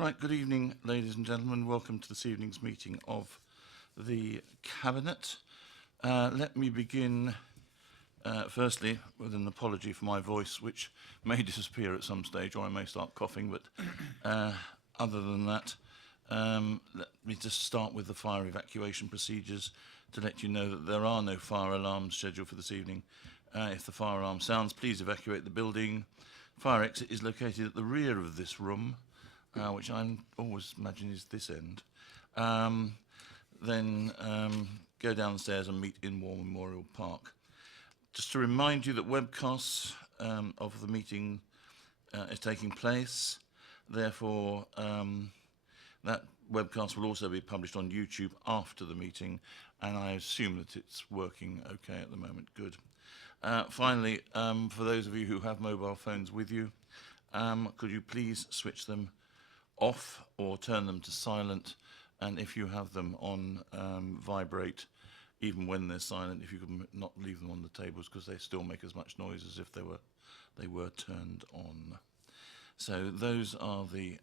Right, good evening, ladies and gentlemen. Welcome to this evening's meeting of the Cabinet. Let me begin, firstly, with an apology for my voice, which may disappear at some stage, or I may start coughing, but other than that, let me just start with the fire evacuation procedures to let you know that there are no fire alarms scheduled for this evening. If the fire alarm sounds, please evacuate the building. Fire exit is located at the rear of this room, which I always imagine is this end. Then go downstairs and meet in War Memorial Park. Just to remind you that webcasts of the meeting is taking place. Therefore, that webcast will also be published on YouTube after the meeting, and I assume that it's working okay at the moment. Good. Finally, for those of you who have mobile phones with you, could you please switch them off or turn them to silent, and if you have them on vibrate, even when they're silent, if you can not leave them on the tables, because they still make as much noise as if they were turned on. So those are the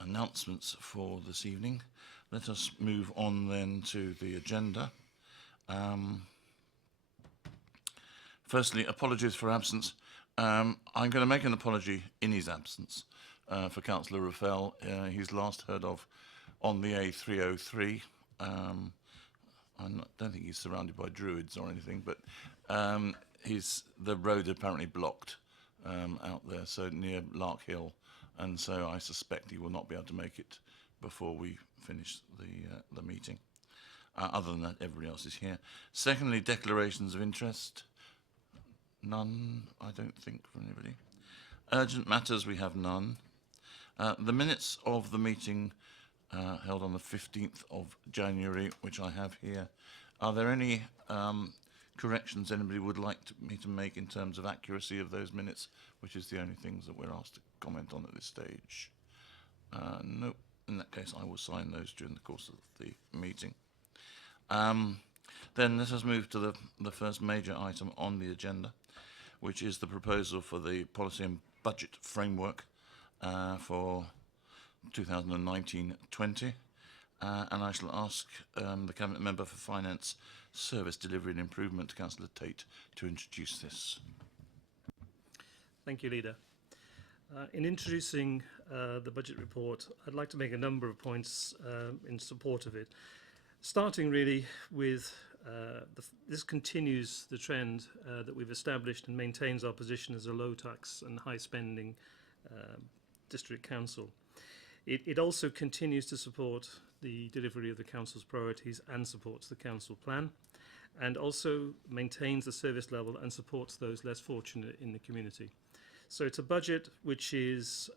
announcements for this evening. Let us move on then to the agenda. Firstly, apologies for absence. I'm going to make an apology in his absence for Councillor Raffel. He's last heard of on the A303. I don't think he's surrounded by druids or anything, but the road apparently blocked out there, so near Lark Hill, and so I suspect he will not be able to make it before we finish the meeting. Other than that, everybody else is here. Secondly, declarations of interest. None, I don't think, from anybody. Urgent matters, we have none. The minutes of the meeting held on the 15th of January, which I have here. Are there any corrections anybody would like me to make in terms of accuracy of those minutes, which is the only things that we're asked to comment on at this stage? No. In that case, I will sign those during the course of the meeting. Then let us move to the first major item on the agenda, which is the proposal for the policy and budget framework for 2019-20. And I shall ask the Cabinet Member for Finance, Service Delivery and Improvement, Councillor Tate, to introduce this. Thank you, Leader. In introducing the budget report, I'd like to make a number of points in support of it. Starting really with this continues the trend that we've established and maintains our position as a low tax and high spending district council. It also continues to support the delivery of the council's priorities and supports the council plan, and also maintains the service level and supports those less fortunate in the community. So it's a budget which is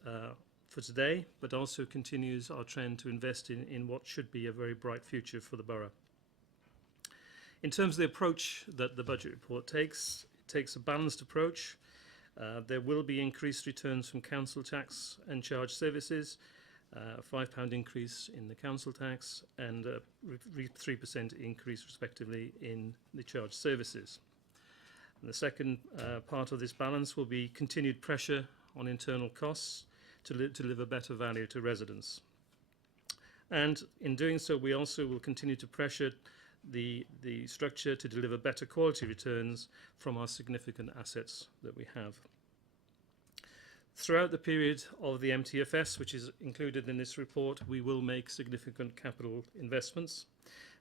for today, but also continues our trend to invest in what should be a very bright future for the borough. In terms of the approach that the budget report takes, it takes a balanced approach. There will be increased returns from council tax and charge services, a £5 increase in the council tax and a 3% increase respectively in the charge services. And the second part of this balance will be continued pressure on internal costs to deliver better value to residents. And in doing so, we also will continue to pressure the structure to deliver better quality returns from our significant assets that we have. Throughout the period of the MTFS, which is included in this report, we will make significant capital investments,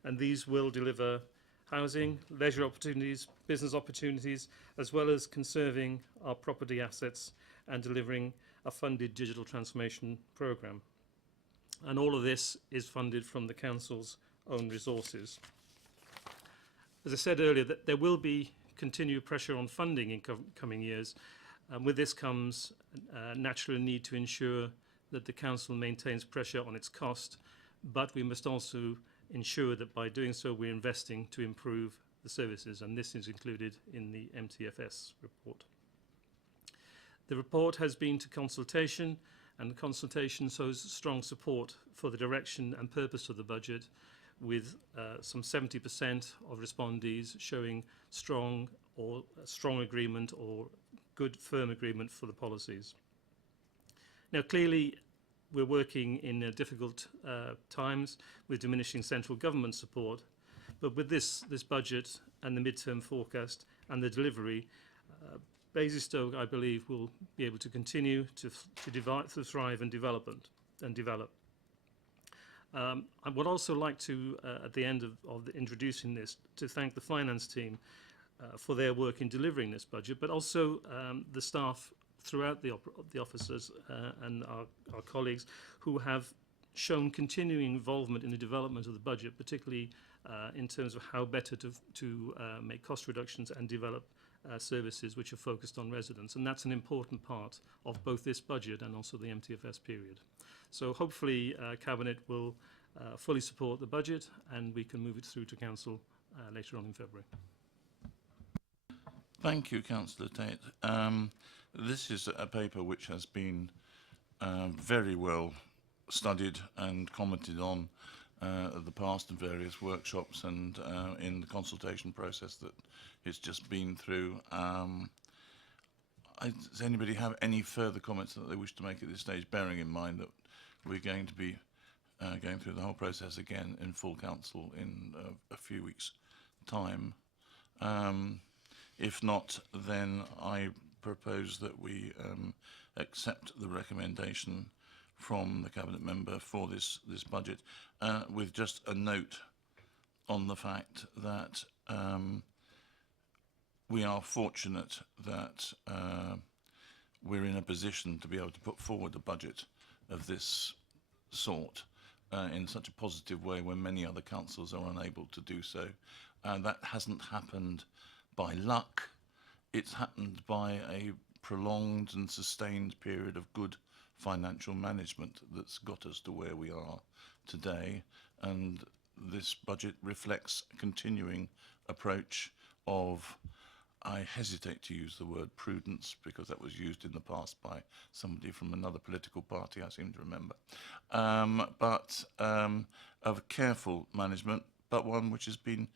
and these will deliver housing, leisure opportunities, business opportunities, as well as conserving our property assets and delivering a funded digital transformation programme. And all of this is funded from the council's own resources. As I said earlier, that there will be continued pressure on funding in coming years. And with this comes a natural need to ensure that the council maintains pressure on its cost, but we must also ensure that by doing so we're investing to improve the services, and this is included in the MTFS report. The report has been to consultation, and the consultation shows strong support for the direction and purpose of the budget, with some 70% of respondees showing strong agreement or good firm agreement for the policies. Now clearly we're working in difficult times with diminishing central government support, but with this budget and the midterm forecast and the delivery, Basingstoke, I believe, will be able to continue to thrive and develop. I would also like to, at the end of introducing this, to thank the finance team for their work in delivering this budget, but also the staff throughout the offices and our colleagues who have shown continuing involvement in the development of the budget, particularly in terms of how better to make cost reductions and develop services which are focused on residents. And that's an important part of both this budget and also the MTFS period. So hopefully Cabinet will fully support the budget and we can move it through to Council later on in February. Thank you, Councillor Tate. This is a paper which has been very well studied and commented on at the past in various workshops and in the consultation process that it's just been through. Does anybody have any further comments that they wish to make at this stage, bearing in mind that we're going to be going through the whole process again in full council in a few weeks' time? If not, then I propose that we accept the recommendation from the Cabinet member for this budget, with just a note on the fact that we are fortunate that we're in a position to be able to put forward a budget of this sort in such a positive way when many other councils are unable to do so. That hasn't happened by luck. It's happened by a prolonged and sustained period of good financial management that's got us to where we are today, and this budget reflects a continuing approach of, I hesitate to use the word prudence because that was used in the past by somebody from another political party, I seem to remember, but of careful management, but one which has been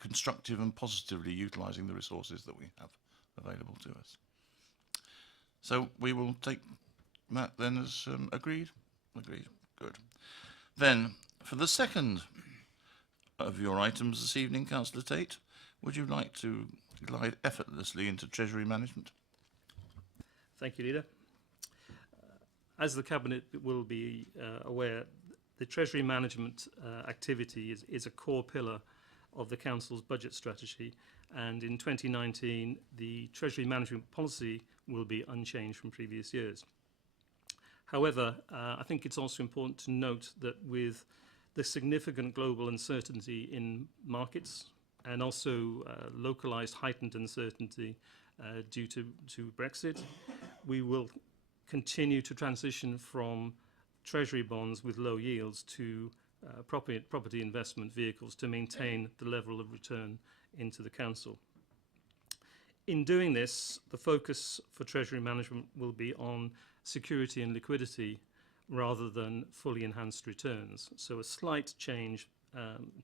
constructive and positively utilising the resources that we have available to us. So we will take that then as agreed. Agreed. Good. Then, for the second of your items this evening, Councillor Tate, would you like to glide effortlessly into Treasury management? Thank you, Leader. As the Cabinet will be aware, the Treasury management activity is a core pillar of the Council's budget strategy, and in 2019 the Treasury management policy will be unchanged from previous years. However, I think it's also important to note that with the significant global uncertainty in markets and also localised heightened uncertainty due to Brexit, we will continue to transition from Treasury bonds with low yields to property investment vehicles to maintain the level of return into the Council. In doing this, the focus for Treasury management will be on security and liquidity rather than fully enhanced returns. So a slight change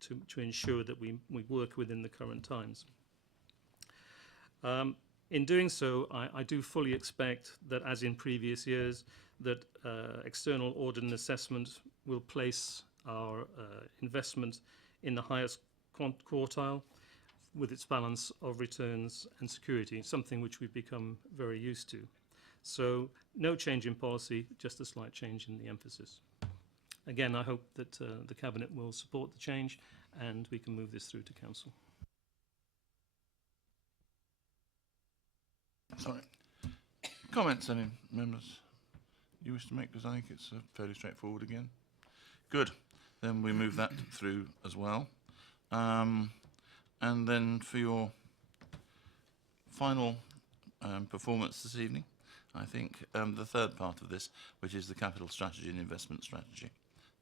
to ensure that we work within the current times. In doing so, I do fully expect that, as in previous years, that external audit and assessment will place our investment in the highest quartile with its balance of returns and security, something which we've become very used to. So no change in policy, just a slight change in the emphasis. Again, I hope that the Cabinet will support the change and we can move this through to Council. Sorry. Comments, any members you wish to make? Because I think it's fairly straightforward again. Good. Then we move that through as well. And then for your final performance this evening, I think the third part of this, which is the capital strategy and investment strategy,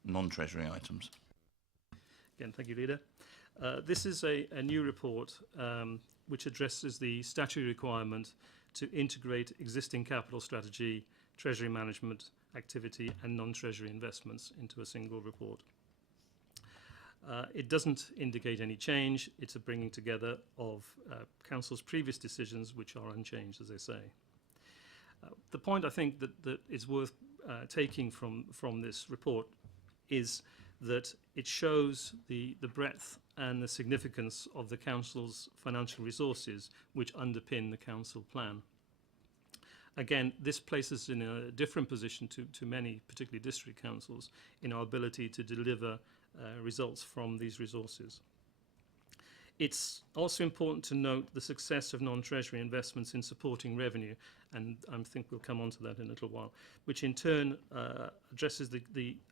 non-treasury items. Again, thank you, Leader. This is a new report which addresses the statutory requirement to integrate existing capital strategy, treasury management activity and non-treasury investments into a single report. It doesn't indicate any change. It's a bringing together of Council's previous decisions, which are unchanged, as I say. The point I think that is worth taking from this report is that it shows the breadth and the significance of the Council's financial resources which underpin the Council plan. Again, this places us in a different position to many, particularly district councils, in our ability to deliver results from these resources. It's also important to note the success of non-treasury investments in supporting revenue, and I think we'll come on to that in a little while, which in turn addresses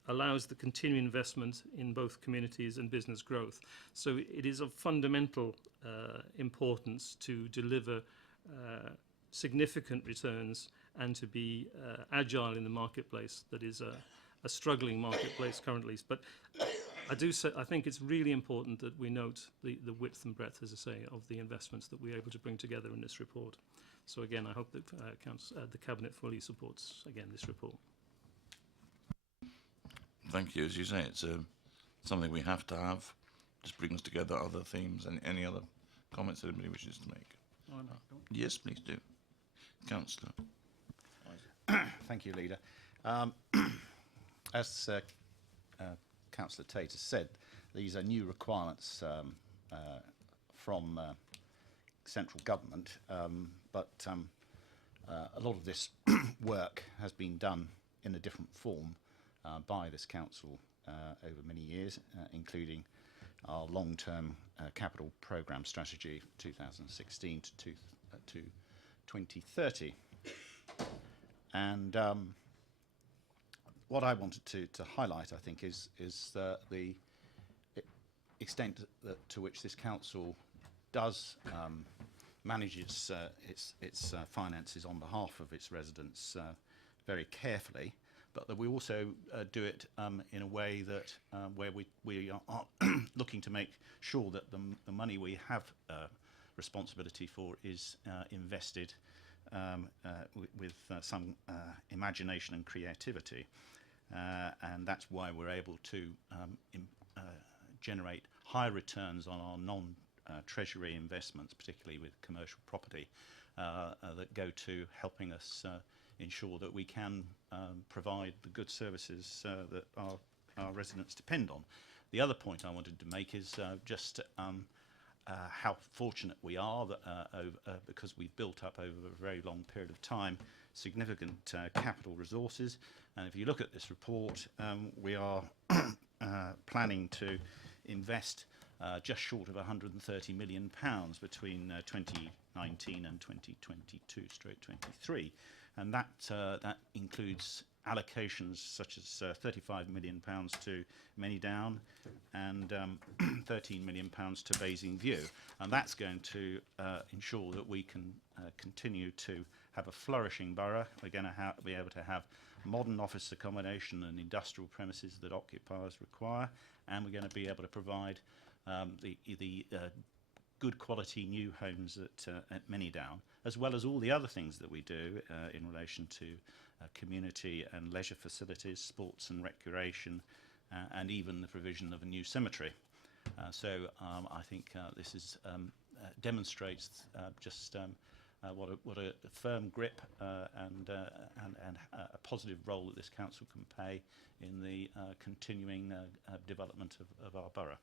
allows the continuing investment in both communities and business growth. So it is of fundamental importance to deliver significant returns and to be agile in the marketplace that is a struggling marketplace currently. But I think it's really important that we note the width and breadth, as I say, of the investments that we're able to bring together in this report. So again, I hope that the Cabinet fully supports, again, this report. Thank you. As you say, it's something we have to have. Just brings together other themes. And any other comments that anybody wishes to make? Yes, please do. Councillor. Thank you, Leader. As Councillor Tate has said, these are new requirements from central government, but a lot of this work has been done in a different form by this council over many years, including our long-term capital programme strategy 2016 to 2030. And what I wanted to highlight, I think, is the extent to which this council does manage its finances on behalf of its residents very carefully, but that we also do it in a way that where we are looking to make sure that the money we have responsibility for is invested with some imagination and creativity. And that's why we're able to generate high returns on our non-treasury investments, particularly with commercial property, that go to helping us ensure that we can provide the good services that our residents depend on. The other point I wanted to make is just how fortunate we are that because we've built up over a very long period of time significant capital resources. And if you look at this report, we are planning to invest just short of £130 million between 2019 and 2022/23, and that includes allocations such as £35 million to Manydown and £13 million to Basingview, and that's going to ensure that we can continue to have a flourishing borough. We're going to be able to have modern office accommodation and industrial premises that occupiers require, and we're going to be able to provide the good quality new homes at Manydown, as well as all the other things that we do in relation to community and leisure facilities, sports and recreation, and even the provision of a new cemetery. So I think this is demonstrates just what a firm grip and a positive role that this council can play in the continuing development of our borough.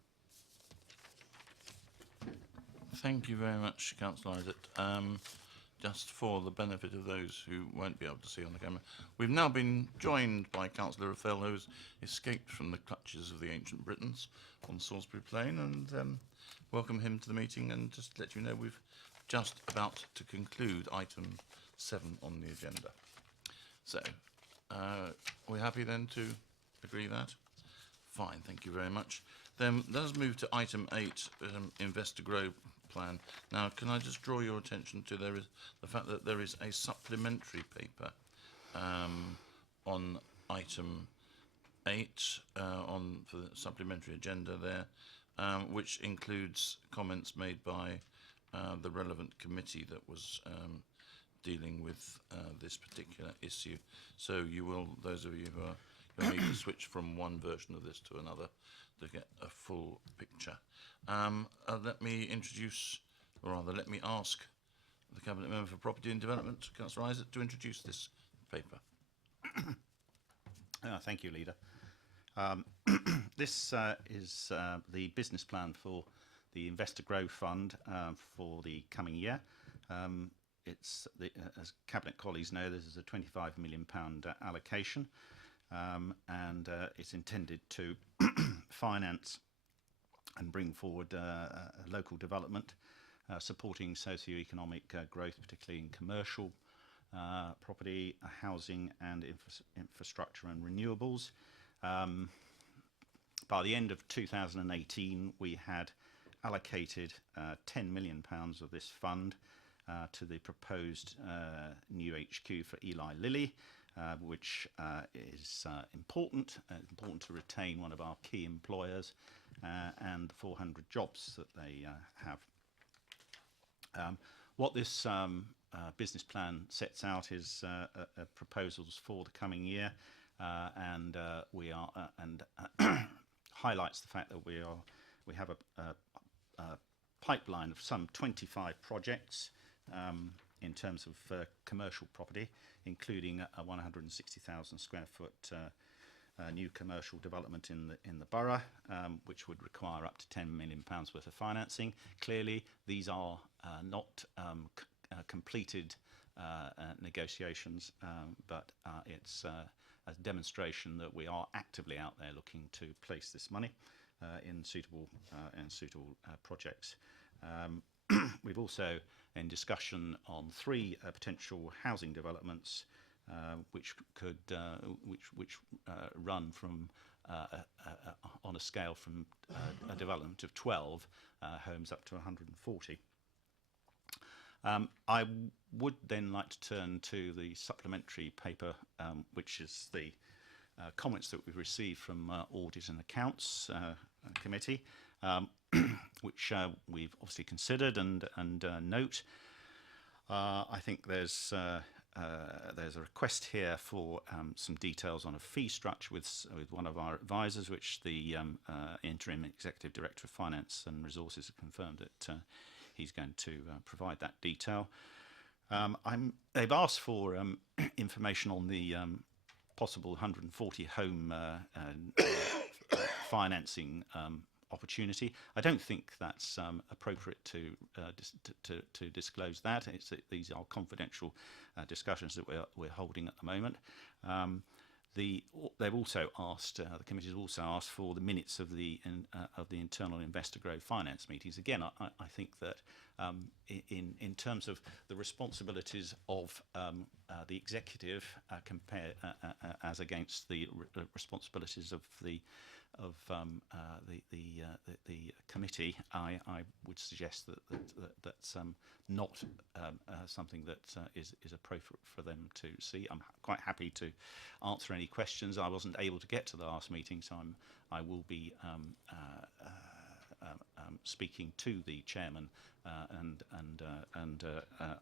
Thank you very much, Councillor Isaac. Just for the benefit of those who won't be able to see on the camera, we've now been joined by Councillor Ruffell, who's escaped from the clutches of the ancient Britons on Salisbury Plain, and welcome him to the meeting, and just to let you know we've just about to conclude item 7 on the agenda. So, we're happy then to agree that? Fine, thank you very much. Then let us move to item 8, Invest to Grow plan. Now, can I just draw your attention to the fact that there is a supplementary paper on item 8 for the supplementary agenda there, which includes comments made by the relevant committee that was dealing with this particular issue. So you will, those of you who need to switch from one version of this to another to get a full picture. Let me introduce, or rather let me ask the Cabinet Member for Property and Development, Councillor Isaac, to introduce this paper. Thank you, Leader. This is the business plan for the Investor Growth Fund for the coming year. As Cabinet colleagues know, this is a £25 million allocation, and it's intended to finance and bring forward local development, supporting socio-economic growth, particularly in commercial property, housing and infrastructure and renewables. By the end of 2018, we had allocated £10 million of this fund to the proposed new HQ for Eli Lilly, which is important to retain one of our key employers and the 400 jobs that they have. What this business plan sets out is proposals for the coming year, and highlights the fact that we have a pipeline of some 25 projects in terms of commercial property, including a 160,000 square foot new commercial development in the borough, which would require up to £10 million worth of financing. Clearly, these are not completed negotiations, but it's a demonstration that we are actively out there looking to place this money in suitable projects. We've also in discussion on 3 potential housing developments, which could run from on a scale from a development of 12 homes up to 140. I would then like to turn to the supplementary paper, which is the comments that we've received from Audit and Accounts Committee, which we've obviously considered and note. I think there's a request here for some details on a fee structure with one of our advisors, which the Interim Executive Director of Finance and Resources has confirmed that he's going to provide that detail. They've asked for information on the possible 140 home financing opportunity. I don't think that's appropriate to disclose that. These are confidential discussions that we're holding at the moment. They've also asked, the committee has also asked for the minutes of the internal Investor Growth Finance meetings. Again, I think that in terms of the responsibilities of the executive as against the responsibilities of the committee, I would suggest that that's not something that is appropriate for them to see. I'm quite happy to answer any questions. I wasn't able to get to the last meeting, so I will be speaking to the chairman and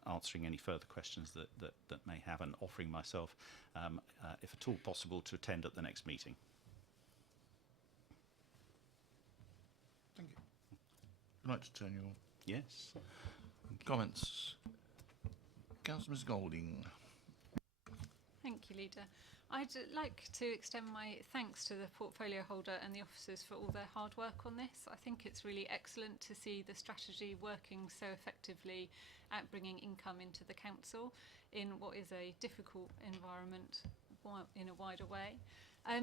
answering any further questions that may have, and offering myself, if at all possible, to attend at the next meeting. Thank you. Would you like to turn your Yes. comments? Councillor Ms Golding. Thank you, Leader. I'd like to extend my thanks to the portfolio holder and the officers for all their hard work on this. I think it's really excellent to see the strategy working so effectively at bringing income into the council in what is a difficult environment in a wider way. I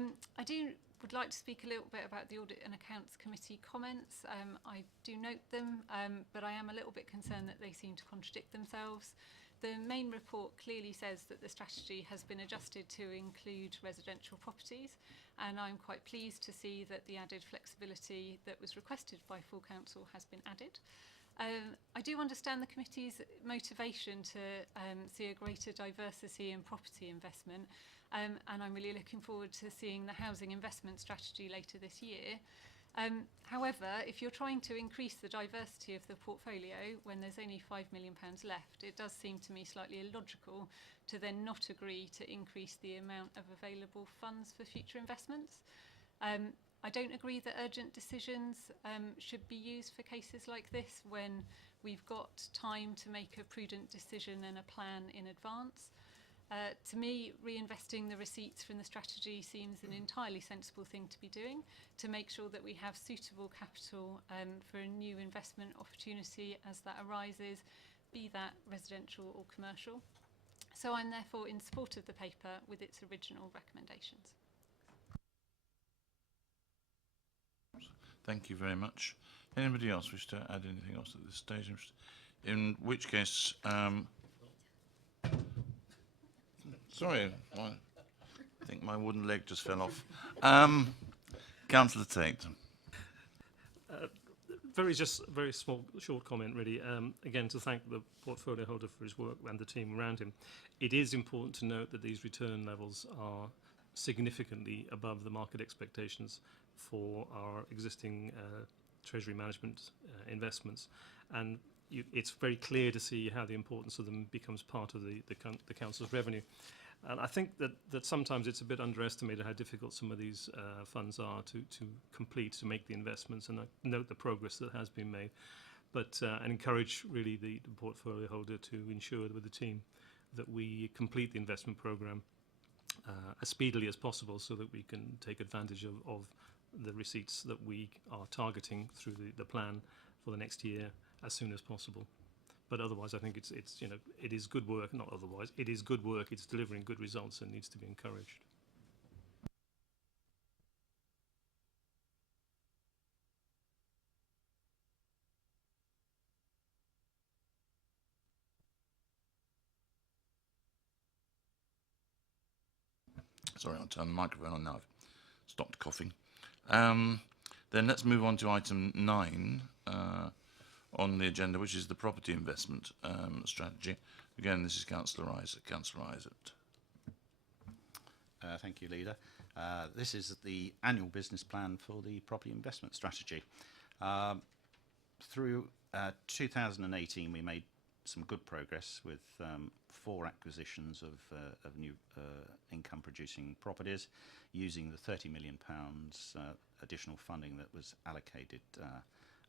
would like to speak a little bit about the Audit and Accounts Committee comments. I do note them, but I am a little bit concerned that they seem to contradict themselves. The main report clearly says that the strategy has been adjusted to include residential properties, and I'm quite pleased to see that the added flexibility that was requested by full council has been added. I do understand the committee's motivation to see a greater diversity in property investment, and I'm really looking forward to seeing the housing investment strategy later this year. However, if you're trying to increase the diversity of the portfolio when there's only £5 million left, it does seem to me slightly illogical to then not agree to increase the amount of available funds for future investments. I don't agree that urgent decisions should be used for cases like this when we've got time to make a prudent decision and a plan in advance. To me, reinvesting the receipts from the strategy seems an entirely sensible thing to be doing to make sure that we have suitable capital for a new investment opportunity as that arises, be that residential or commercial. So I'm therefore in support of the paper with its original recommendations. Thank you very much. Anybody else wish to add anything else at this stage? In which case, sorry, I think my wooden leg just fell off. Councillor Tate. Very small, short comment, really. Again, to thank the portfolio holder for his work and the team around him. It is important to note that these return levels are significantly above the market expectations for our existing treasury management investments, and it's very clear to see how the importance of them becomes part of the council's revenue. And I think that sometimes it's a bit underestimated how difficult some of these funds are to complete, to make the investments, and I note the progress that has been made. But and encourage really the portfolio holder to ensure with the team that we complete the investment programme as speedily as possible, so that we can take advantage of the receipts that we are targeting through the plan for the next year as soon as possible. But otherwise, I think it's it is good work. Not otherwise, it is good work. It's delivering good results and needs to be encouraged. Sorry, I'll turn the microphone on now. I've stopped coughing. Then let's move on to item 9 on the agenda, which is the property investment strategy. Again, this is Councillor Isaac. Councillor Isaac. Thank you, Leader. This is the annual business plan for the property investment strategy. Through 2018, we made some good progress with 4 acquisitions of new income-producing properties, using the £30 million additional funding that was allocated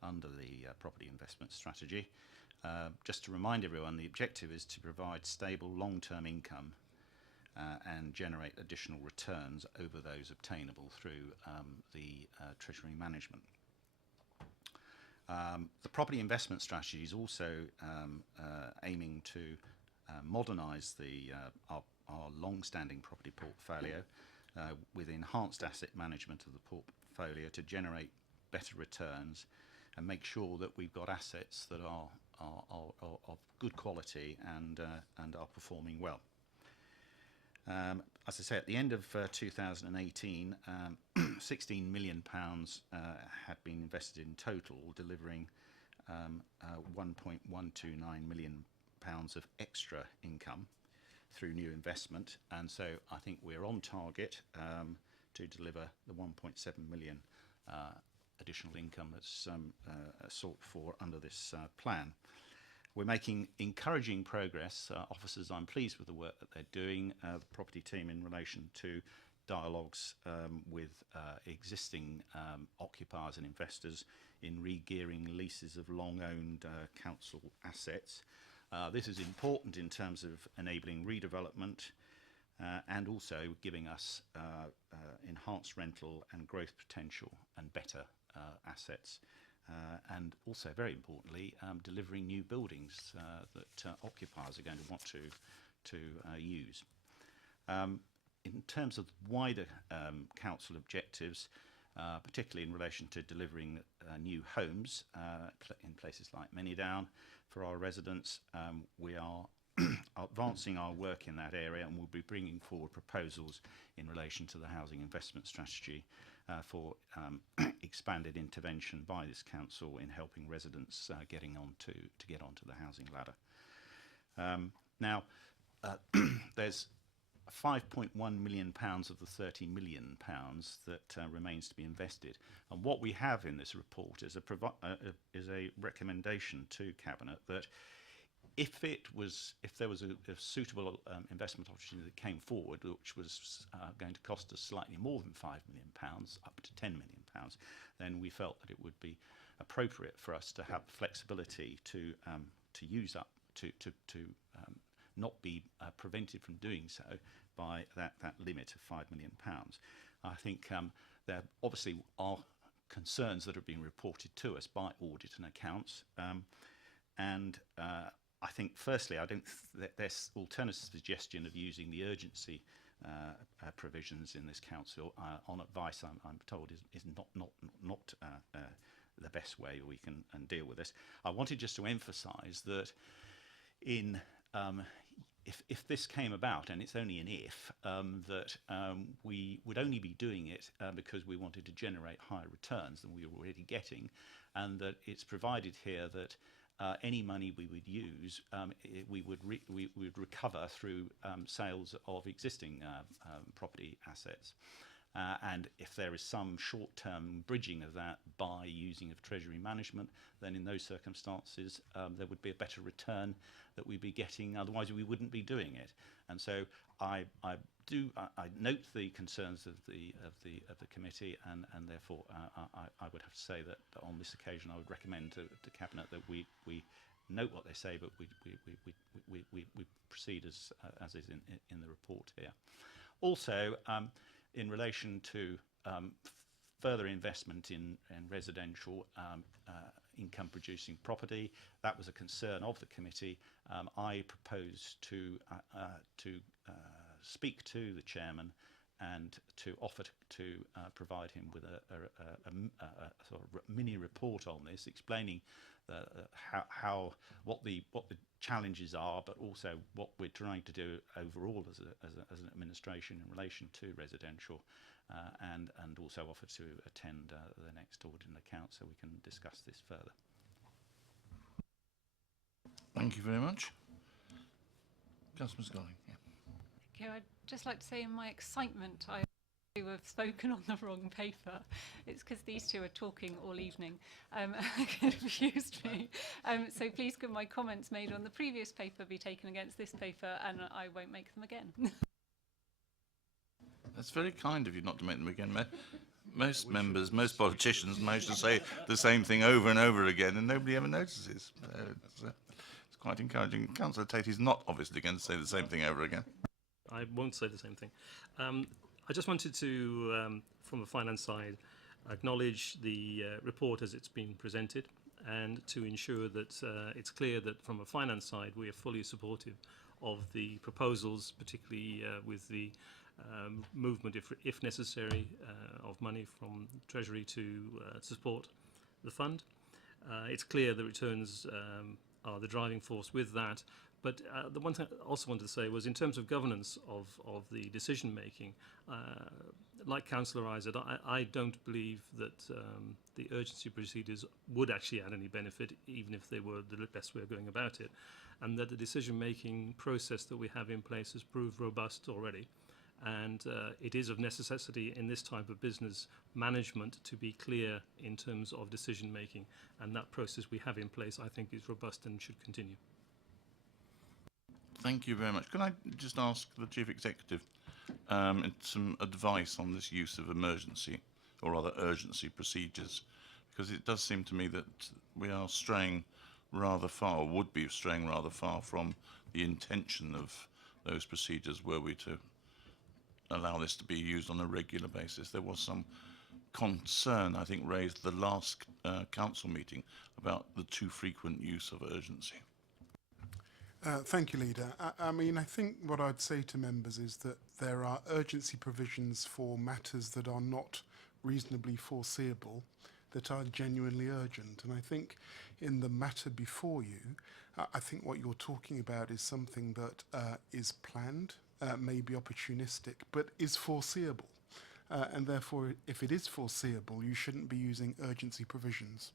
under the property investment strategy. Just to remind everyone, the objective is to provide stable long-term income and generate additional returns over those obtainable through the treasury management. The property investment strategy is also aiming to modernise our long-standing property portfolio with enhanced asset management of the portfolio to generate better returns and make sure that we've got assets that are of good quality and are performing well. As I say, at the end of 2018, £16 million had been invested in total, delivering £1.129 million of extra income through new investment, and so I think we're on target to deliver the 1.7 million additional income that's sought for under this plan. We're making encouraging progress. Officers, I'm pleased with the work that they're doing. The property team in relation to dialogues with existing occupiers and investors in re-gearing leases of long-owned council assets. This is important in terms of enabling redevelopment and also giving us enhanced rental and growth potential and better assets. And also, very importantly, delivering new buildings that occupiers are going to want to use. In terms of wider council objectives, particularly in relation to delivering new homes in places like Manydown for our residents, we are advancing our work in that area, and we'll be bringing forward proposals in relation to the housing investment strategy for expanded intervention by this council in helping residents get onto the housing ladder. Now, there's £5.1 million of the £30 million that remains to be invested, and what we have in this report is a recommendation to Cabinet that if there was a suitable investment opportunity that came forward, which was going to cost us slightly more than £5 million, up to £10 million, then we felt that it would be appropriate for us to have flexibility to use up to not be prevented from doing so by that limit of £5 million. I think there obviously are concerns that have been reported to us by audit and accounts, and I think firstly there's alternative suggestion of using the urgency provisions in this council on advice I'm told is not the best way we can deal with this. I wanted just to emphasise that in if this came about, and it's only an if, that we would only be doing it because we wanted to generate higher returns than we were already getting, and that it's provided here that any money we would use, we would recover through sales of existing property assets. And if there is some short-term bridging of that by using of treasury management, then in those circumstances there would be a better return that we'd be getting. Otherwise, we wouldn't be doing it. And so I note the concerns of the committee, and therefore I would have to say that on this occasion I would recommend to Cabinet that we note what they say, but we proceed as is in the report here. Also, in relation to further investment in residential income producing property, that was a concern of the committee. I proposed to speak to the chairman and to offer to provide him with a sort of mini report on this, explaining what the challenges are, but also what we're trying to do overall as an administration in relation to residential, and also offer to attend the next audit and account so we can discuss this further. Thank you very much. Councillor Scully. Yeah. Okay, I'd just like to say in my excitement, I have spoken on the wrong paper. It's because these two are talking all evening. Confused me. So please could my comments made on the previous paper be taken against this paper, and I won't make them again. That's very kind of you not to make them again. Most members, most politicians manage to say the same thing over and over again, and nobody ever notices. It's quite encouraging. Councillor Tate is not obviously going to say the same thing over again. I won't say the same thing. I just wanted to, from the finance side, acknowledge the report as it's been presented, and to ensure that it's clear that from a finance side we are fully supportive of the proposals, particularly with the movement, if necessary, of money from Treasury to support the fund. It's clear the returns are the driving force with that. But the one thing I also wanted to say was in terms of governance of the decision making, like Councillor Isaac, I don't believe that the urgency procedures would actually add any benefit, even if they were the best way of going about it, and that the decision making process that we have in place has proved robust already. And it is of necessity in this type of business management to be clear in terms of decision making, and that process we have in place I think is robust and should continue. Thank you very much. Can I just ask the Chief Executive some advice on this use of emergency, or rather urgency procedures? Because it does seem to me that we are straying rather far, or would be straying rather far from the intention of those procedures were we to allow this to be used on a regular basis. There was some concern, I think, raised at the last council meeting about the too frequent use of urgency. Thank you, Leader. I mean, I think what I'd say to members is that there are urgency provisions for matters that are not reasonably foreseeable, that are genuinely urgent. And I think in the matter before you, I think what you're talking about is something that is planned, may be opportunistic, but is foreseeable. And therefore, if it is foreseeable, you shouldn't be using urgency provisions.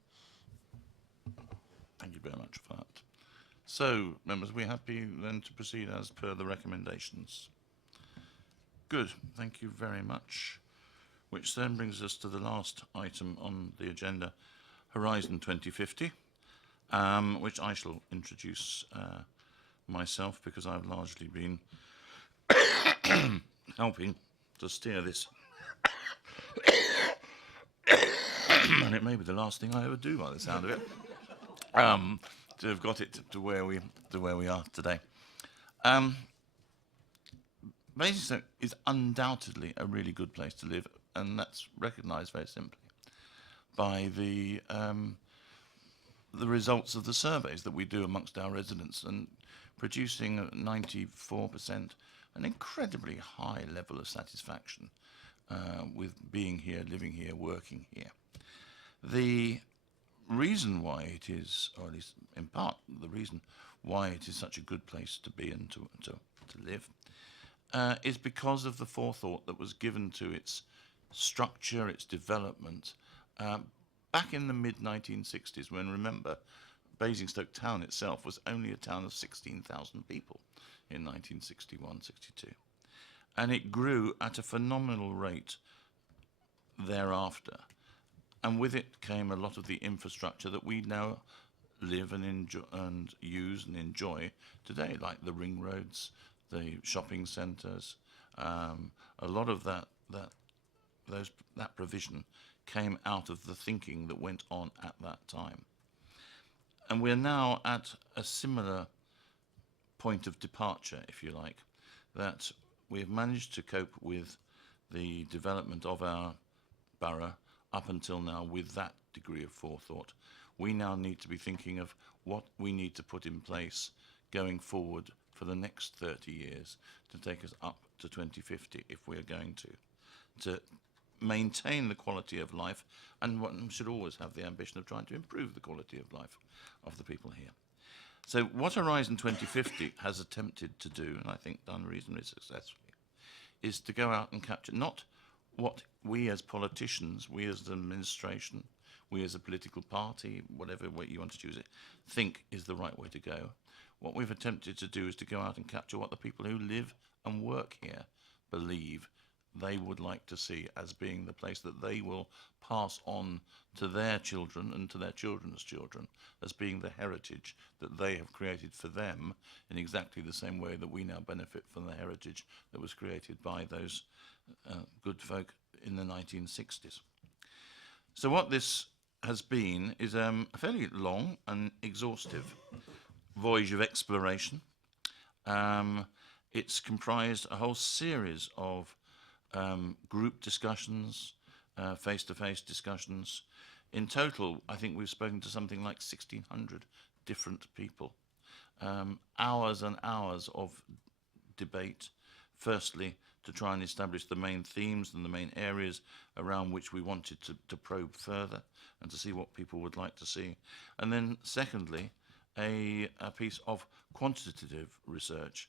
Thank you very much for that. So, members, are we happy then to proceed as per the recommendations? Good, thank you very much. Which then brings us to the last item on the agenda, Horizon 2050, which I shall introduce myself, because I've largely been helping to steer this. And it may be the last thing I ever do by the sound of it. To have got it to where we are today. Um, Basingstoke is undoubtedly a really good place to live, and that's recognised very simply by the results of the surveys that we do amongst our residents, and producing 94%, an incredibly high level of satisfaction with being here, living here, working here. The reason why it is, or at least in part the reason why it is such a good place to be and to live, is because of the forethought that was given to its structure, its development, back in the mid-1960s, when, remember, Basingstoke town itself was only a town of 16,000 people in 1961-62. And it grew at a phenomenal rate thereafter. And with it came a lot of the infrastructure that we now live and enjoy and use and enjoy today, like the ring roads, the shopping centres. A lot of that provision came out of the thinking that went on at that time. And we're now at a similar point of departure, if you like, that we've managed to cope with the development of our borough up until now with that degree of forethought. We now need to be thinking of what we need to put in place going forward for the next 30 years to take us up to 2050 if we're going to maintain the quality of life, and one should always have the ambition of trying to improve the quality of life of the people here. So what Horizon 2050 has attempted to do, and I think done reasonably successfully, is to go out and capture not what we as politicians, we as the administration, we as a political party, whatever way you want to choose it, think is the right way to go. What we've attempted to do is to go out and capture what the people who live and work here believe they would like to see as being the place that they will pass on to their children and to their children's children as being the heritage that they have created for them, in exactly the same way that we now benefit from the heritage that was created by those good folk in the 1960s. So what this has been is a fairly long and exhaustive voyage of exploration. It's comprised a whole series of group discussions, face-to-face discussions. In total, I think we've spoken to something like 1,600 different people. Hours and hours of debate, firstly, to try and establish the main themes and the main areas around which we wanted to probe further and to see what people would like to see. And then, secondly, a piece of quantitative research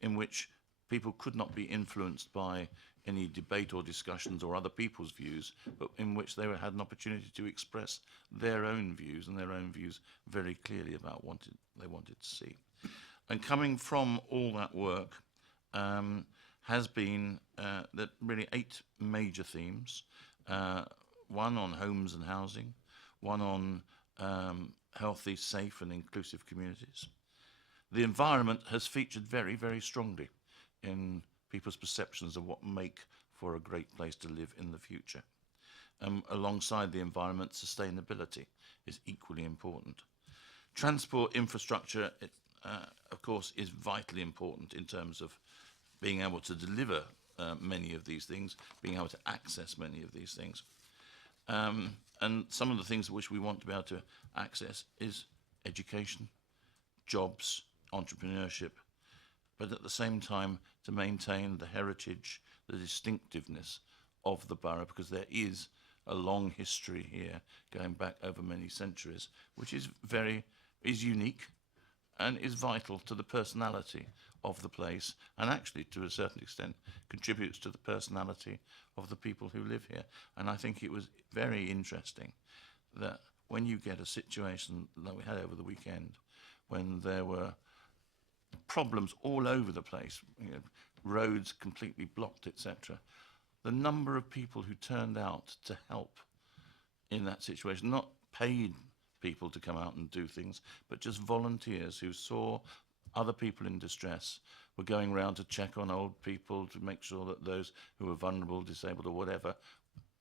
in which people could not be influenced by any debate or discussions or other people's views, but in which they had an opportunity to express their own views and their own views very clearly about what they wanted to see. And coming from all that work has been that really 8 major themes, one on homes and housing, one on healthy, safe and inclusive communities. The environment has featured very, very strongly in people's perceptions of what make for a great place to live in the future. Alongside the environment, sustainability is equally important. Transport infrastructure, of course, is vitally important in terms of being able to deliver many of these things, being able to access many of these things. And some of the things which we want to be able to access is education, jobs, entrepreneurship, but at the same time to maintain the heritage, the distinctiveness of the borough, because there is a long history here going back over many centuries, which is unique and is vital to the personality of the place, and actually to a certain extent contributes to the personality of the people who live here. And I think it was very interesting that when you get a situation like we had over the weekend, when there were problems all over the place, roads completely blocked, etc., the number of people who turned out to help in that situation, not paid people to come out and do things, but just volunteers who saw other people in distress, were going around to check on old people, to make sure that those who were vulnerable, disabled or whatever,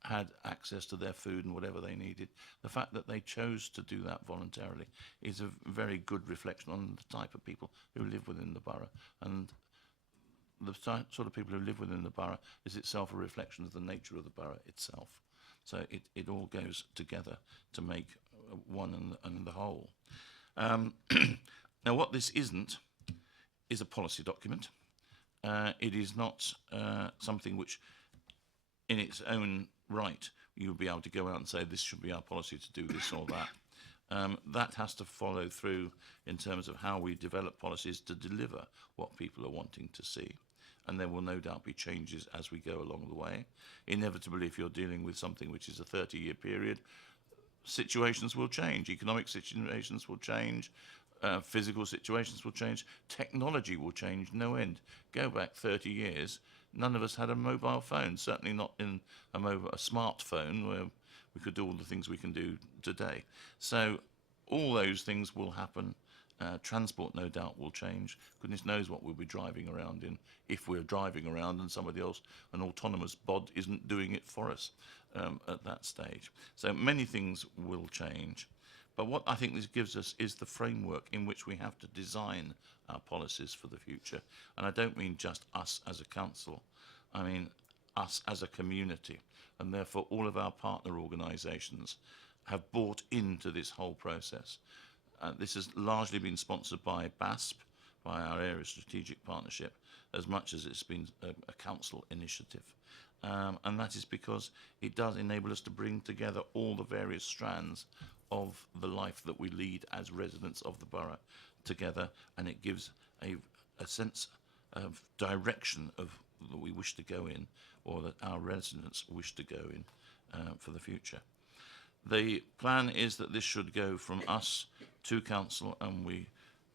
had access to their food and whatever they needed. The fact that they chose to do that voluntarily is a very good reflection on the type of people who live within the borough. And the sort of people who live within the borough is itself a reflection of the nature of the borough itself. So it all goes together to make one and the whole. Now, what this isn't is a policy document. It is not something which, in its own right, you'll be able to go out and say, this should be our policy to do this or that. That has to follow through in terms of how we develop policies to deliver what people are wanting to see. And there will no doubt be changes as we go along the way. Inevitably, if you're dealing with something which is a 30-year period, situations will change. Economic situations will change. Physical situations will change. Technology will change no end. Go back 30 years, none of us had a mobile phone, certainly not in a smartphone where we could do all the things we can do today. So all those things will happen. Transport, no doubt, will change. Goodness knows what we'll be driving around in if we're driving around and somebody else, an autonomous bod, isn't doing it for us at that stage. So many things will change. But what I think this gives us is the framework in which we have to design our policies for the future. And I don't mean just us as a council. I mean us as a community. And therefore, all of our partner organisations have bought into this whole process. This has largely been sponsored by BASP, by our Area Strategic Partnership, as much as it's been a council initiative. And that is because it does enable us to bring together all the various strands of the life that we lead as residents of the borough together, and it gives a sense of direction of that we wish to go in, or that our residents wish to go in for the future. The plan is that this should go from us to council, and we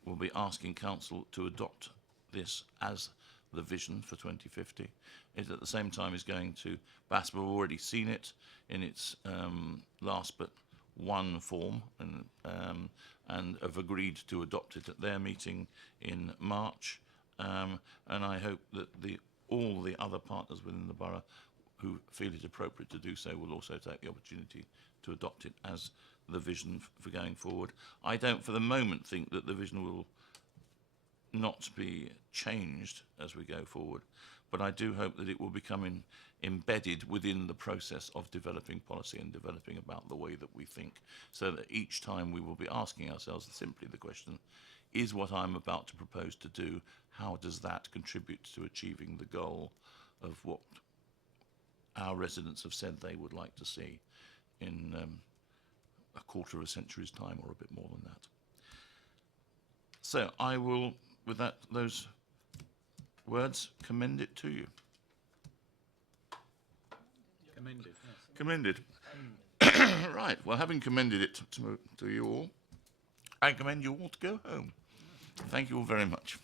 will be asking council to adopt this as the vision for 2050. It at the same time is going to BASP. We've already seen it in its last but one form, and have agreed to adopt it at their meeting in March. And I hope that all the other partners within the borough who feel it appropriate to do so will also take the opportunity to adopt it as the vision for going forward. I don't for the moment think that the vision will not be changed as we go forward, but I do hope that it will become embedded within the process of developing policy and developing about the way that we think, so that each time we will be asking ourselves simply the question, is what I'm about to propose to do, how does that contribute to achieving the goal of what our residents have said they would like to see in a quarter of a century's time, or a bit more than that. So I will, with those words, commend it to you. Commended. Yes. Commended. Right, well, having commended it to you all, I commend you all to go home. Thank you all very much.